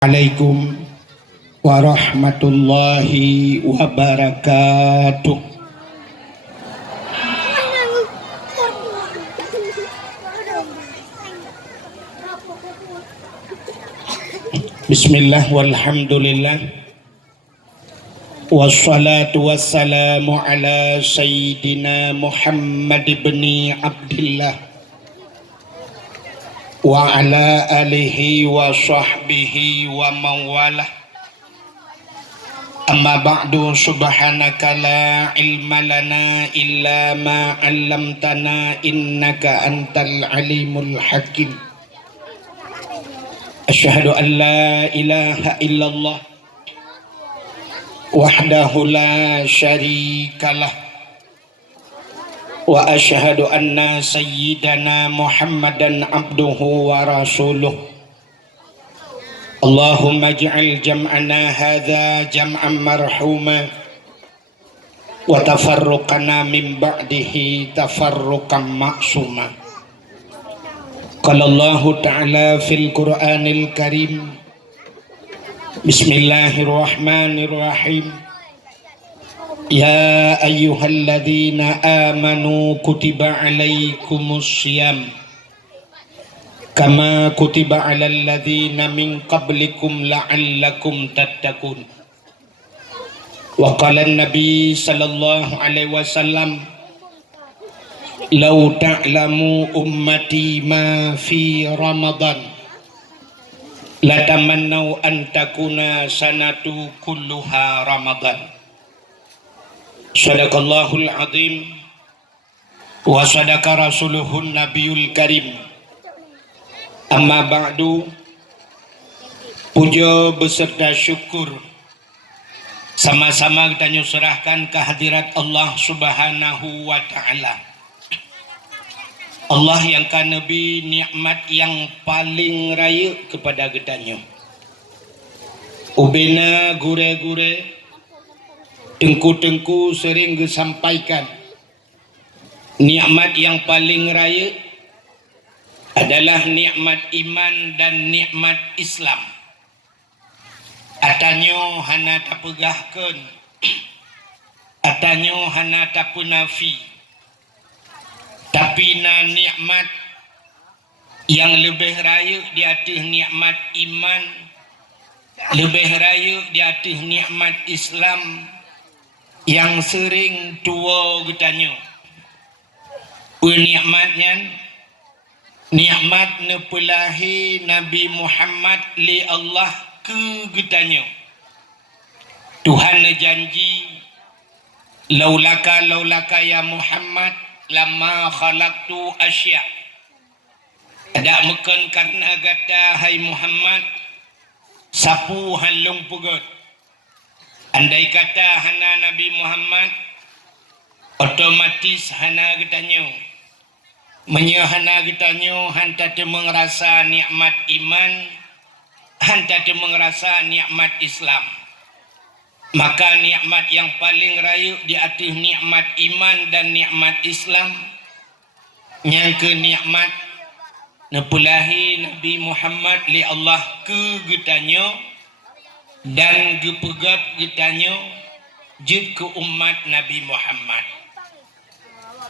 Assalamualaikum warahmatullahi wabarakatuh. Bismillah walhamdulillah wassalatu wassalamu ala sayyidina Muhammad ibn Abdillah wa ala alihi wa sahbihi wa mawalah. Amma ba'du, subhanaka la ilma lana illa ma 'allamtana innaka antal alimul hakim. Asyhadu an la ilaha illallah wahdahu la syarikalah wa asyhadu anna sayyidana Muhammadan abduhu wa rasuluh. Allahumma ij'al jam'ana hadza jam'an marhuma wa tafarruqana min ba'dihi tafarruqan ma'suma. Qala Allah ta'ala fil Qur'anil Karim, Bismillahirrahmanirrahim. Ya ayyuhalladzina amanu kutiba alaikumus syiyam kama kutiba alal ladzina min qablikum la'allakum tattaqun. Wa qala an-nabi sallallahu alaihi wasallam, law ta'lamu ummati ma fi ramadan latamannau an takuna sanatu kulluha ramadan. Sadaqallahul azim wa sadaqa rasuluhun nabiyul karim. Amma ba'du, puja beserta syukur sama-sama kita nyusrahkan kehadirat Allah subhanahu wa ta'ala. Allah yang kan Nabi nikmat yang paling raya kepada getanya. Ubena gure-gure tengku-tengku sering disampaikan, nikmat yang paling raya adalah nikmat iman dan nikmat Islam. Atanyo hana tapegahkeun, atanyo hana tapunafi, tapi na nikmat yang lebih raya di atas nikmat iman, lebih raya di atas nikmat Islam yang sering tua getanya. Nikmatnya nikmat nepelahi Nabi Muhammad li Allah ke getanya. Tuhan janji, laulaka ya Muhammad lama khalaqtu asya. Ada meken karena gata hai Muhammad sapu halung pugut. Andai kata hana Nabi Muhammad, otomatis hana getanyo. Menyahana getanyo hanta te mengerasa nikmat iman, hanta te mengerasa nikmat Islam. Maka nikmat yang paling raya di atas nikmat iman dan nikmat Islam, yang ke nikmat nepulahi Nabi Muhammad li Allah ke getanyo dan gepegat getanyo jid ke umat Nabi Muhammad.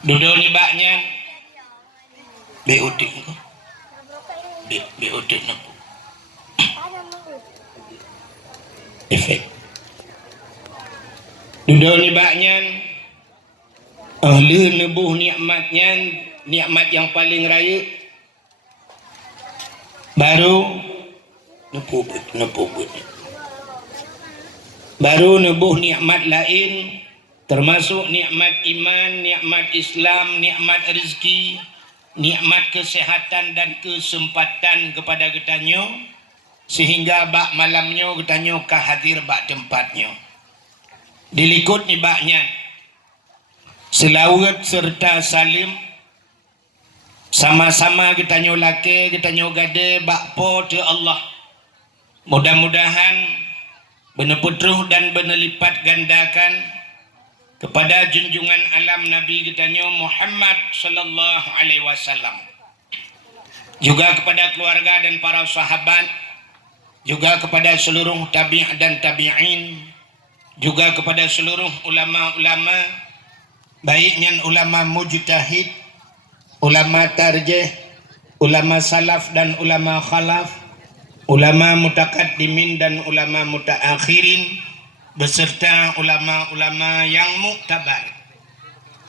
Duduk ni baknya BOT ko. BOT na po. Efek. Duduk ni baknya ahli nebuh nikmatnya, nikmat yang paling raya baru nepubut. Baru nebuh nikmat lain, termasuk nikmat iman, nikmat Islam, nikmat rezeki, nikmat kesehatan dan kesempatan kepada getanyo, sehingga bak malamnya getanyo kahadir bak tempatnya. Dilikut ni baknya selawat serta salim, sama-sama getanyo lake, getanyo gade bak po te Allah. Mudah-mudahan beneputruh dan benelipat gandakan kepada junjungan alam Nabi kita Muhammad sallallahu alaihi wasallam. juga kepada keluarga dan para sahabat, juga kepada seluruh tabi' dan tabi'in, juga kepada seluruh ulama-ulama, baiknya ulama mujtahid, ulama tarjih, ulama salaf dan ulama khalaf, ulama mutakaddimin dan ulama mutaakhirin, beserta ulama-ulama yang muktabar.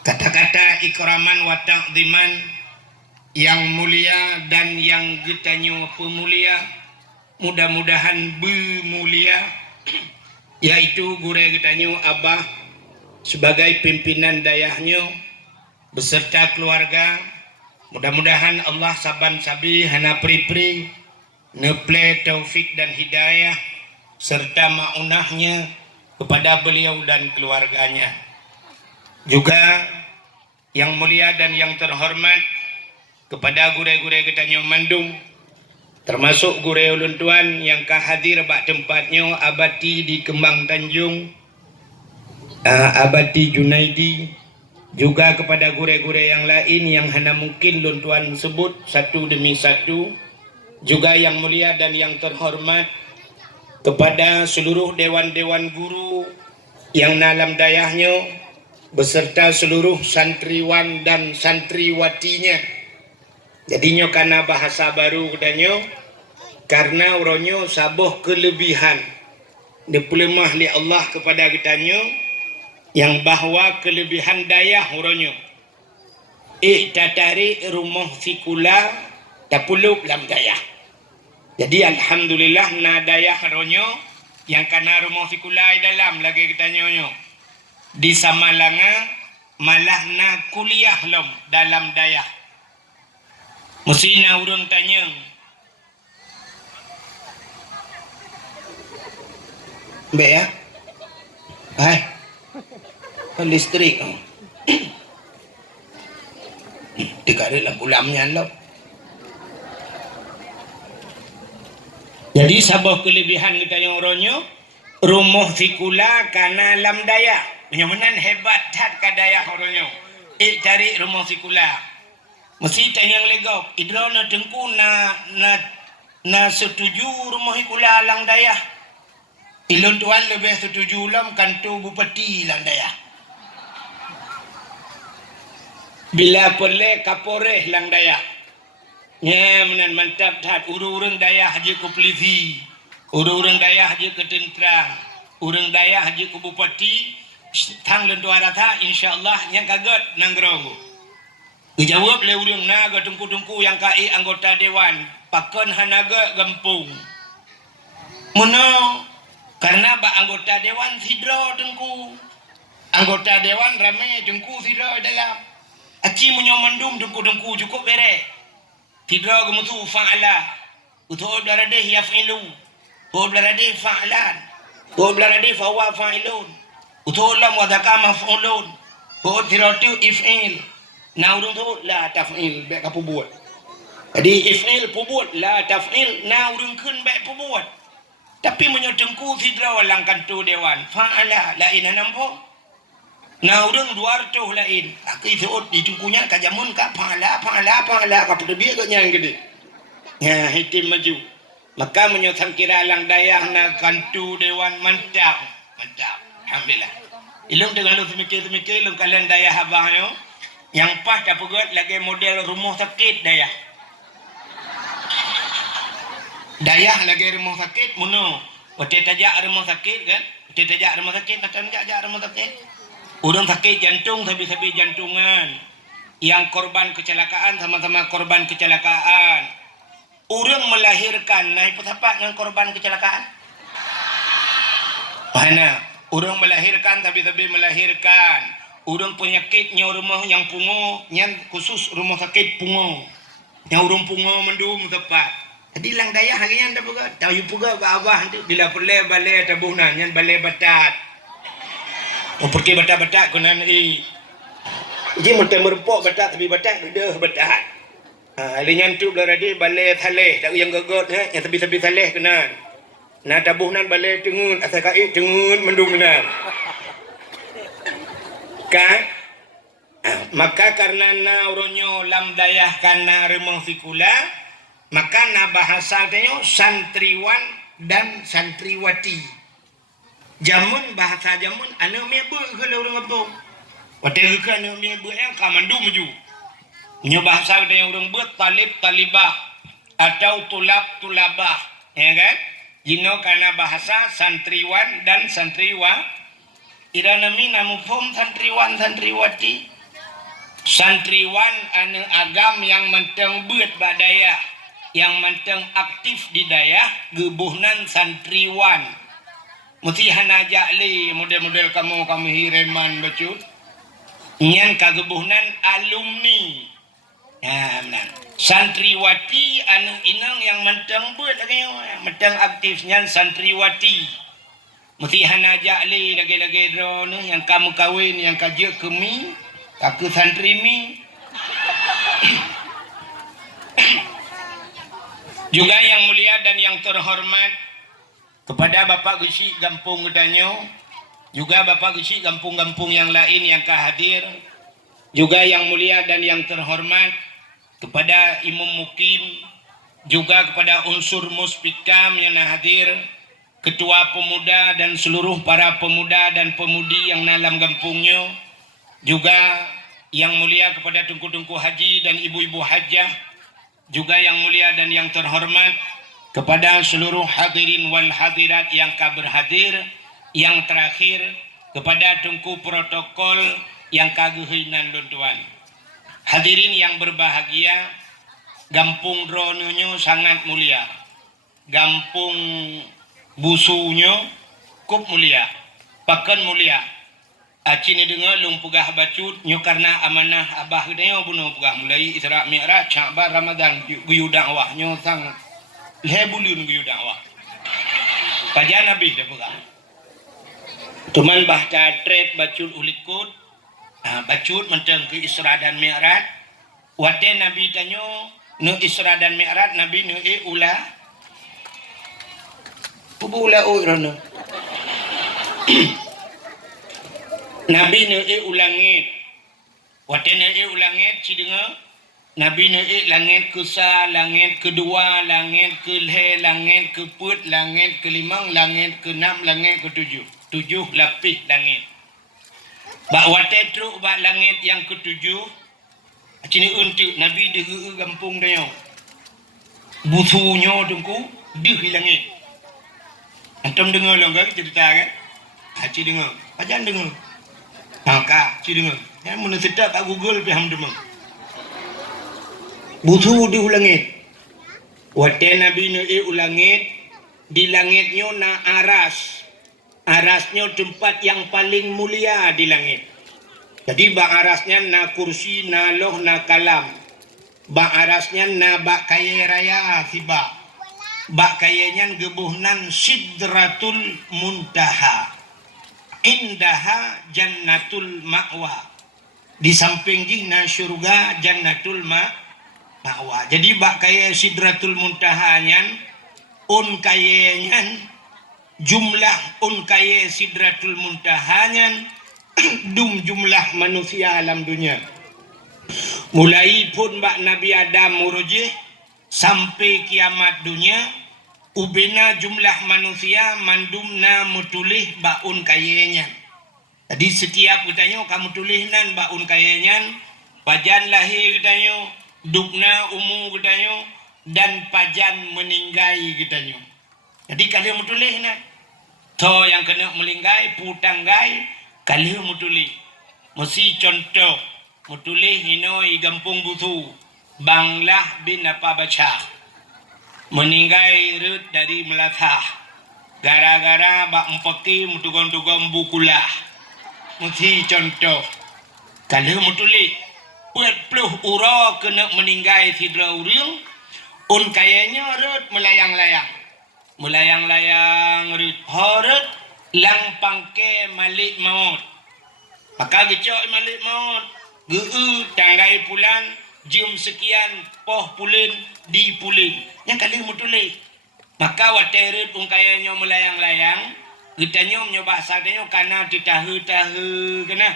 Kata-kata ikraman wa ta'ziman yang mulia dan yang getanyo pemulia, mudah-mudahan bermulia, yaitu gure getanyo Abah sebagai pimpinan dayahnya beserta keluarga. Mudah-mudahan Allah saban sabi hana pri-pri neple taufik dan hidayah serta maunahnya kepada beliau dan keluarganya. Juga yang mulia dan yang terhormat kepada gure-gure getanyo Mandung, termasuk gure ulun tuan yang kahadir bak tempatnya Abati di Kembang Tanjung, Abati Junaidi, juga kepada gure-gure yang lain yang hanya mungkin lun tuan sebut satu demi satu, juga yang mulia dan yang terhormat kepada seluruh dewan-dewan guru yang dalam dayahnya beserta seluruh santriwan dan santriwatinya. Jadinya karena bahasa baru kedanyo, karena uronyo sabuh kelebihan dipelemah li Allah kepada kitanyo yang bahwa kelebihan daya uronyo tatari rumah sikula tapuluk lam daya. Jadi alhamdulillah na daya uronyo yang karena rumah sikula dalam lagi kitanyo di Samalanga malah na kuliah lom dalam daya. Mesti na urang tanya Mbak ya, listrik tiga lah ulamnya lo. Jadi sabah kelebihan kita yang oronyo rumah sikula karena lam daya menyamanan hebat tak kadaya oronyo cari rumah sikula mesti tanya legok idrona tengku na setuju rumah sikula lang daya ilun tuan lebih setuju lam kantu bupati lang daya bila perle kapore lang daya nya menan mantap tat urang daya haji ku polisi urang daya haji ke tentera urang daya haji ku bupati tang len tuara tha insyaallah yang kaget nanggrogo dijawab le urang naga tungku-tungku yang kai anggota dewan pakon hanaga gampung mono karena ba anggota dewan sidro tengku anggota dewan rame tengku sidro dalam aci menyomandum tengku-tengku cukup bere sidro gemutu fa'ala utol darade yaf'ilu utol darade fa'lan utol darade fawa fa'ilun utol lam wadaka maf'ulun utol tiratu if'il na urung tu la taf'il baik apa buat jadi if'il pubuat la taf'il na urung kun baik pubuat tapi menyotengku sidra walang kantu dewan fa'ala lain nampo na urung duar tu lain aku isut ditungkunya kajamun ka fa'ala ka pedebia ke nyang gede ya hitim maju maka menyotang kira lang dayah na kantu dewan mantap alhamdulillah ilung dengan lu semikir lu kalian dayah abahnya yang pas dah pegot lagi model rumah sakit dayah lagi rumah sakit mono ote tajak rumah sakit kan ote tajak rumah sakit kata tajak rumah sakit orang sakit jantung sabi-sabi jantungan yang korban kecelakaan sama-sama korban kecelakaan orang melahirkan naik petapa dengan korban kecelakaan mana orang melahirkan tapi melahirkan urang penyakitnya rumah yang pungo yang khusus rumah sakit pungo yang urang pungo mendum tepat jadi lang daya harian dah pegat tahu juga abah nanti bila perle balai tabuhna yang balai batat pergi batat-batat kunan jadi muntah merempok batat tapi batat dah batat alinyan tu belaradi balai thaleh tak yang gagot yang tebi-tebi thaleh kunan na tabuhnan balai tengun asal kai tengun mendum kunan kan maka karena na uronyo lam dayah karena remong fikula maka na bahasa tenyo santriwan dan santriwati. Jamun bahasa jamun anu mebe ke orang kampung. Watel ke anu mebe yang kamandu maju. Nya bahasa ada yang orang buat talib talibah atau tulab tulabah, ya kan? Jino karena bahasa santriwan dan santriwa. Ira nami namu pom santriwan santriwati. Santriwan anu agam yang menteng buat badaya, yang menteng aktif di daya gebuhnan santriwan. Mesti hanaja li model-model kamu hireman bacut. Nyan kagebuhnan alumni. Ya, benar. Santriwati anu inang yang menteng buat yang menteng aktifnya santriwati. Mesti hanaja li lagi-lagi drone yang kamu kawin yang kaje kemi, aku santri mi. Juga yang mulia dan yang terhormat kepada Bapak Gusi Gampung Gedanyo, juga Bapak Gusi Gampung-gampung yang lain yang kehadir, juga yang mulia dan yang terhormat kepada Imam Mukim, juga kepada unsur Muspikam yang hadir, ketua pemuda dan seluruh para pemuda dan pemudi yang dalam gampungnya, juga yang mulia kepada tungku-tungku haji dan ibu-ibu hajah, juga yang mulia dan yang terhormat kepada seluruh hadirin wal hadirat yang berhadir, yang terakhir kepada tungku protokol yang kaguhinan luntuan. Hadirin yang berbahagia, Gampung Drononyo sangat mulia, Gampung Busunya kup mulia, pakan mulia. Acini dengar lung pugah bacut nyo karena amanah abah gedeyo bunuh pugah mulai Isra Mi'raj Sya'ban Ramadan guyu dakwah nyo sang lebulun guyu dakwah. Kajian Nabi dah pugah. Tuman bahta tret bacut ulikut, bacut menteng ke Isra dan Mi'raj. Wate Nabi tanyo nu Isra dan Mi'raj Nabi nu ulah Pubula rono. Nabi ne ulangit. Wate ne ulangit cidenga. Nabi ne langit kusa, langit kedua, langit kelhe, langit keput, langit kelimang, langit keenam, langit ketujuh. 7 lapis langit. Bak wate truk bak langit yang ketujuh. Cini untuk Nabi deh gampung dia. Butuhnya tungku deh langit. Antum dengar longgar cerita kan? Haji dengar. Ajan dengar. Maka haji dengar. Yang mana sedap kat Google piham demang. Butuh di ulangit. Wate Nabi Nu'i ulangit. Di langitnya na aras. Arasnya tempat yang paling mulia di langit. Jadi bak arasnya na kursi, na loh, na kalam. Bak arasnya na bak kaya raya si bak. Bak kayanya gebuhnan sidratul muntaha, indaha jannatul ma'wa. Di samping jihna syurga jannatul ma'wa. Jadi bak kaya sidratul muntahanyan un kayanyan jumlah un kaya sidratul muntahanyan dum jumlah manusia alam dunia. Mulai pun bak Nabi Adam murujih sampai kiamat dunia, ubena jumlah manusia mandumna mutulih baun kayanya. Jadi setiap katanya kamu tulisnan baun kayanya, pajan lahir katanya, dukna umu katanya, dan pajan meninggai katanya. Jadi kalian mutulihna. So yang kena melinggai, putanggai, kalian mutulih. Mesti contoh, mutulih hinoi gampung butuh. Banglah bin apa baca meninggai rut dari Melatah gara-gara bak empeki mutugam-tugam bukulah. Mesti contoh kalau mutuli buat peluh ura kena meninggai sidra urang un kayanya rut melayang-layang rut horut lang pangke malik maut maka gecok malik maut tanggai pulan jam sekian poh pulin di pulin yang kali mutulih maka waterut ungkayanya melayang-layang getanya menyoba sadanya karena ditahu-tahu kena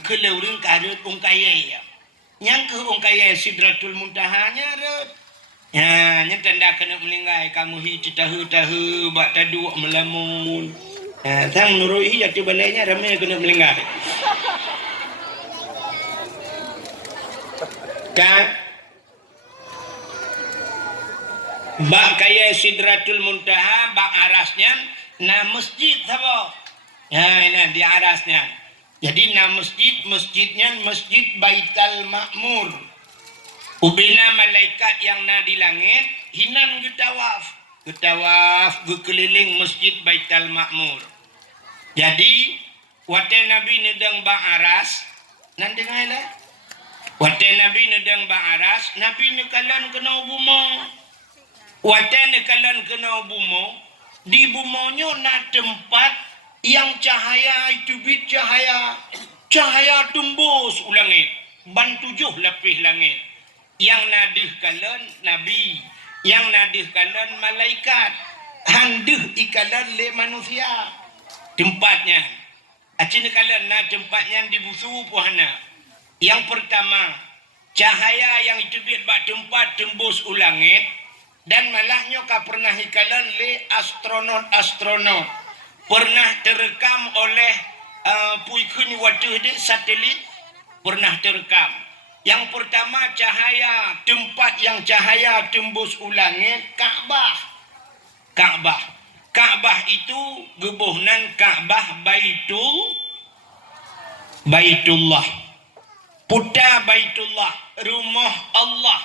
keleuring karut ungkaya yang ke ungkaya sidratul muntahanya rut Ya, nya tanda kena melinggai kamu hi tahu bak taduk melamun. Tang nurui jatuh balainya ramai kena melinggai. Kan bak kaya Sidratul Muntaha bak arasnya na masjid sabo. Ya, ini di arasnya. Jadi na masjidnya Masjid Baitul Ma'mur. Ubina malaikat yang na di langit hinan getawaf gekeliling Masjid Baitul Ma'mur. Jadi wate Nabi nedang ba aras nan dengailah. Wate Nabi nedang ba aras, Nabi nekalan kena bumo. Wate nekalan kena bumo, di bumonyo na tempat yang cahaya itu bit cahaya tembus ulangit ban 7 lapis langit. Yang nadih kalan Nabi, yang nadih kalan malaikat, handih ikalan le manusia. Tempatnya, acin kalan na tempatnya dibusu puhana. Yang pertama, cahaya yang itu biar bak tempat tembus ulangit dan malahnya ka pernah ikalan le astronot pernah terekam oleh puikun waktu de satelit pernah terekam. Yang pertama tempat yang cahaya tembus ulangit Ka'bah itu gebuhnan Ka'bah Baitullah Puta Baitullah rumah Allah.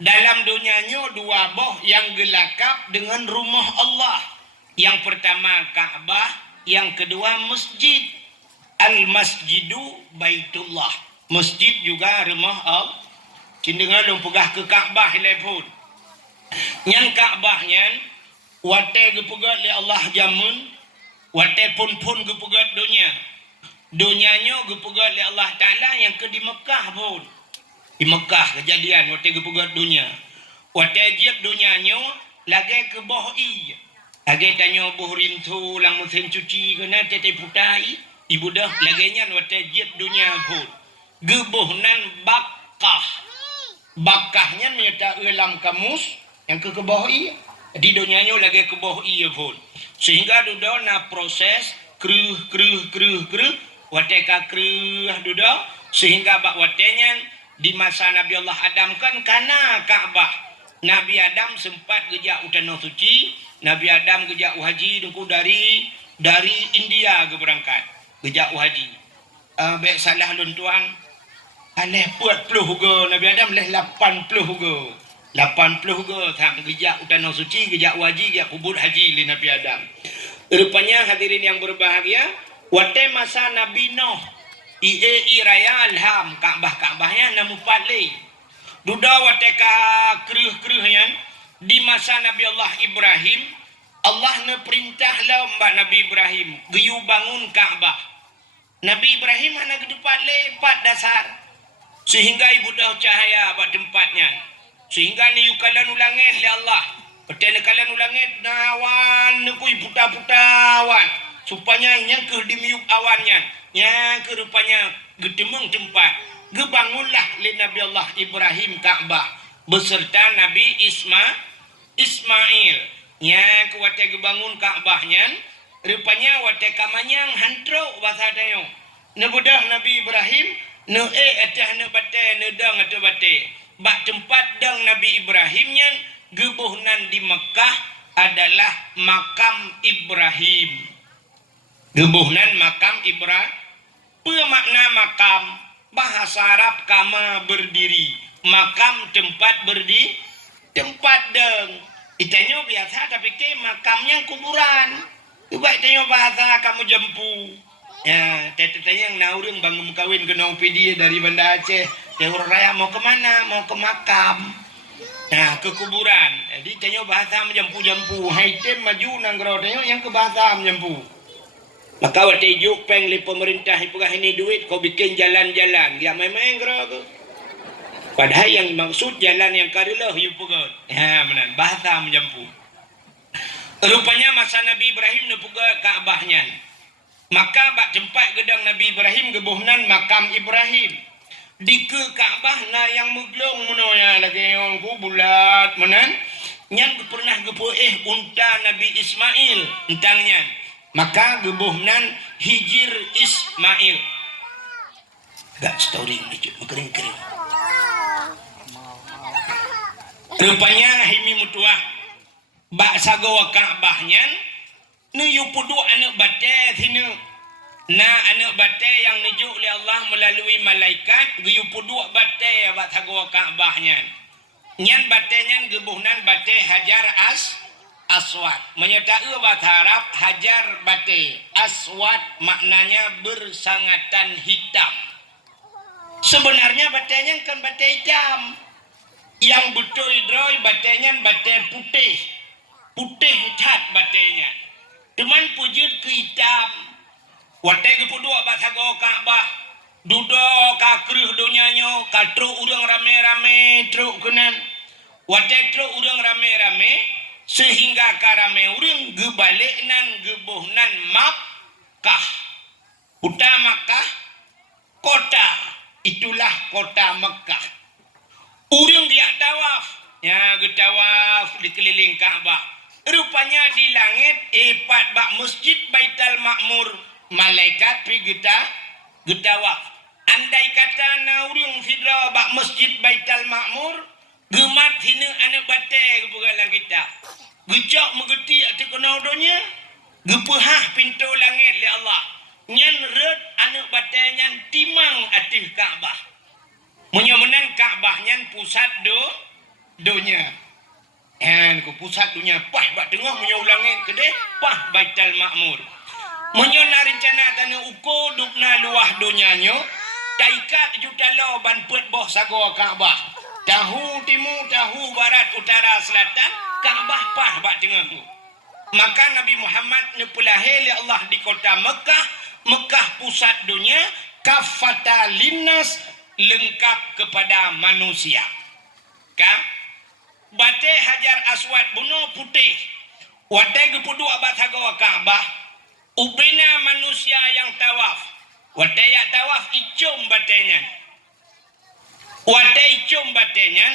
Dalam dunianya dua boh yang gelakap dengan rumah Allah. Yang pertama Ka'bah, yang kedua masjid. Al-Masjidu Baitullah. Masjid juga rumah Allah. Cendengan dong pegah ke Ka'bah lepun. Yang Ka'bahnya wate gepegat li Allah jamun, wate pun gepegat dunia. Dunianya gepegat li Allah Ta'ala yang ke di Mekah pun. Di Mekah kejadian wate gepegat dunia. Wate jiat dunianya lagi ke bohi. Lagi tanya boh rintu lang mesin cuci kena tete putai. Ibu dah lagi nya wate jiat dunia pun. Gebuhnan Bakahnya minta ulam kamus yang ke bohi. Di dunianya lagi ke bohi pun. Sehingga duda na proses kruh wateka kruh duda sehingga bak watenya di masa Nabi Allah Adam kan kana Ka'bah. Nabi Adam sempat gejak utano suci, Nabi Adam gejak haji dengku dari India ke berangkat. Gejak haji. Baik salah lun tuan. Aneh puat puluh go Nabi Adam leh 80 go. 80 go tak gejak utano suci, gejak haji, gejak kubur haji li Nabi Adam. Rupanya hadirin yang berbahagia, wate masa Nabi Nuh raya alham Ka'bahnya namu patli. Duda wate ka kruh-kruhnya di masa Nabi Allah Ibrahim, Allah ne perintah lah mbak Nabi Ibrahim geyu bangun Ka'bah. Nabi Ibrahim anak gedepat lepat dasar sehingga ibu dah cahaya buat tempatnya. Sehingga ni yukalan ulangit ya Allah. Petene kalian ulangit nawan nekui puta-putawan supaya yang ke dimiuk awannya yang ke rupanya gedemeng tempat gebangunlah li Nabi Allah Ibrahim Ka'bah beserta Nabi Ismail yang ke wate gebangun Ka'bahnya rupanya wate kamanyang hantro bahasa dayo nebudah Nabi Ibrahim ne etah ne bate ne dang atau bate bak tempat dang Nabi Ibrahimnya gebuhnan di Mekah adalah makam Ibrahim. Gebuhnan makam Ibrahim. Pemakna makam bahasa Arab kama berdiri. Makam tempat berdiri. Tempat deng. Itanya biasa tapi ke makamnya kuburan. Coba itanya bahasa kamu jempu. Ya, tetenya yang naurung bangun kawin ke Naupidi dari Banda Aceh. Tehur raya mau kemana? Mau ke makam. Nah, ke kuburan. Jadi tanya bahasa menjempu-jempu. Haitem maju nanggro tanya yang ke bahasa menjempu. Maka waktu juk peng li pemerintah ipegah ini duit kau bikin jalan-jalan. Dia main-main gero tu. Padahal yang maksud jalan yang karilah yu pegot. Ya, benar. Bahasa menjempu. Rupanya masa Nabi Ibrahim ne pegot Ka'bahnya. Maka bak tempat gedang Nabi Ibrahim gebuhnan makam Ibrahim. di ke Kaabah na yang meglong menoya lagi yang ku bulat menan nyan pernah gepoeh unta Nabi Ismail entangnya maka gebuhnan hijir Ismail gak story itu kering-kering rupanya himi mutuah bak sagowa Kaabahnya nu yupudu anak bate sini na anak bate yang nuju oleh Allah melalui malaikat guyupudu bate bak sagowa Kaabahnya nyan bate nyan gebuhnan bate hajar aswad menyatakan bahasa Arab hajar bate aswad maknanya bersangatan hitam sebenarnya batenya kan bate hitam yang betul droy batenya bate putih cat batenya teman pujud ke hitam wate gepudua bahasa go Ka'bah duduk kakrih donyanya katru urang rame-rame truk kenan wate truk urang rame-rame sehingga karame urang gebaliknan gebuhnan Makkah Makkah kota itulah kota Mekah urang dia tawaf ya getawaf di keliling Ka'bah rupanya di langit epat bak masjid Baitul Ma'mur malaikat pi getawaf andai kata na urang fidra bak masjid Baitul Ma'mur gemat hina anak bate kebugalan kita gecok megeti ati kena donya gepehah pintu langit li Allah nyan red anak bate nyan timang atih Ka'bah menyemenan Ka'bah nyan pusat donya and ku pusat dunia pah bak tengah menyo langit kedeh pah Baitul Ma'mur menyo na rencana tanah uko dupna luah donyanya taikat juta lo ban pet boh sago Ka'bah tahu timur tahu barat utara selatan Ka'bah pah bak tengah maka Nabi Muhammad nepulahir Allah di kota Mekah pusat dunia kafata linnas lengkap kepada manusia kan bate hajar aswad buno putih wate gepudu abat hagawa Ka'bah ubena manusia yang tawaf wate ya tawaf icum batenya wate icum batenya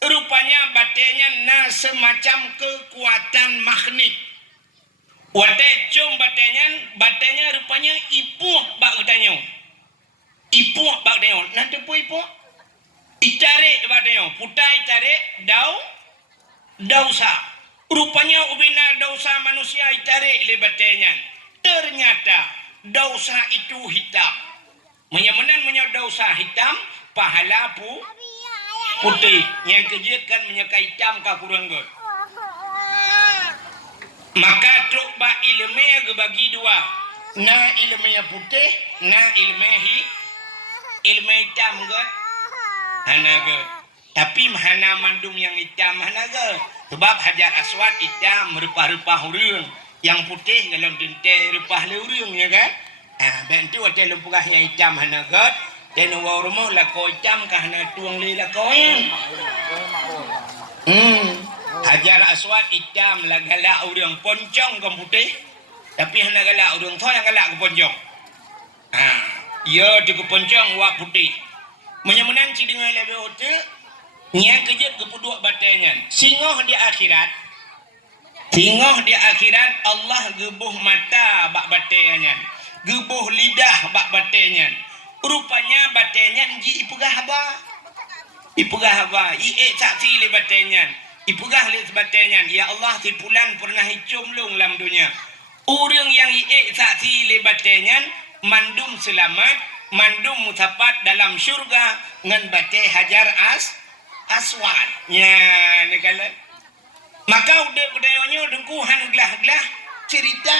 rupanya batenya na semacam kekuatan magnet wate icum batenya rupanya ipuh bak utanyo ipuh bak dayo nanti pu ipuh itarik bak dayo putai tarik dausa rupanya ubina dausa manusia itarik le batenya ternyata dausa itu hitam menyemenan dausa hitam pahala putih yang kejutkan menyeka hitam ka kurang god maka truk ba ilmu gebagi dua na ilmu putih na ilmu hitam god hanaga tapi mahana mandum yang hitam hanaga sebab hajar aswad hitam merupah-rupah urang yang putih dalam dente rupah urang ya kan bantu ada lempugah yang hitam hanaga dan warmo la ko hitam ka hana tuang le la ko hajar aswad hitam la galak urang poncong ke putih tapi hana galak urang tho yang galak ke poncong ya di ke poncong wa putih menyemenan ci dengan lebih ote nya kejut kepuduk batenya singoh di akhirat Allah gebuh mata bak batenya gebuh lidah bak batenya rupanya batenya ji ipegah haba saksi le batenya ipegah le batenya ya Allah tipulan pernah icumlung lam dunia urang yang saksi le batenya mandum selamat mandum mutapat dalam syurga ngan bate hajar aswad nya ni kala maka udah dengkuhan glah cerita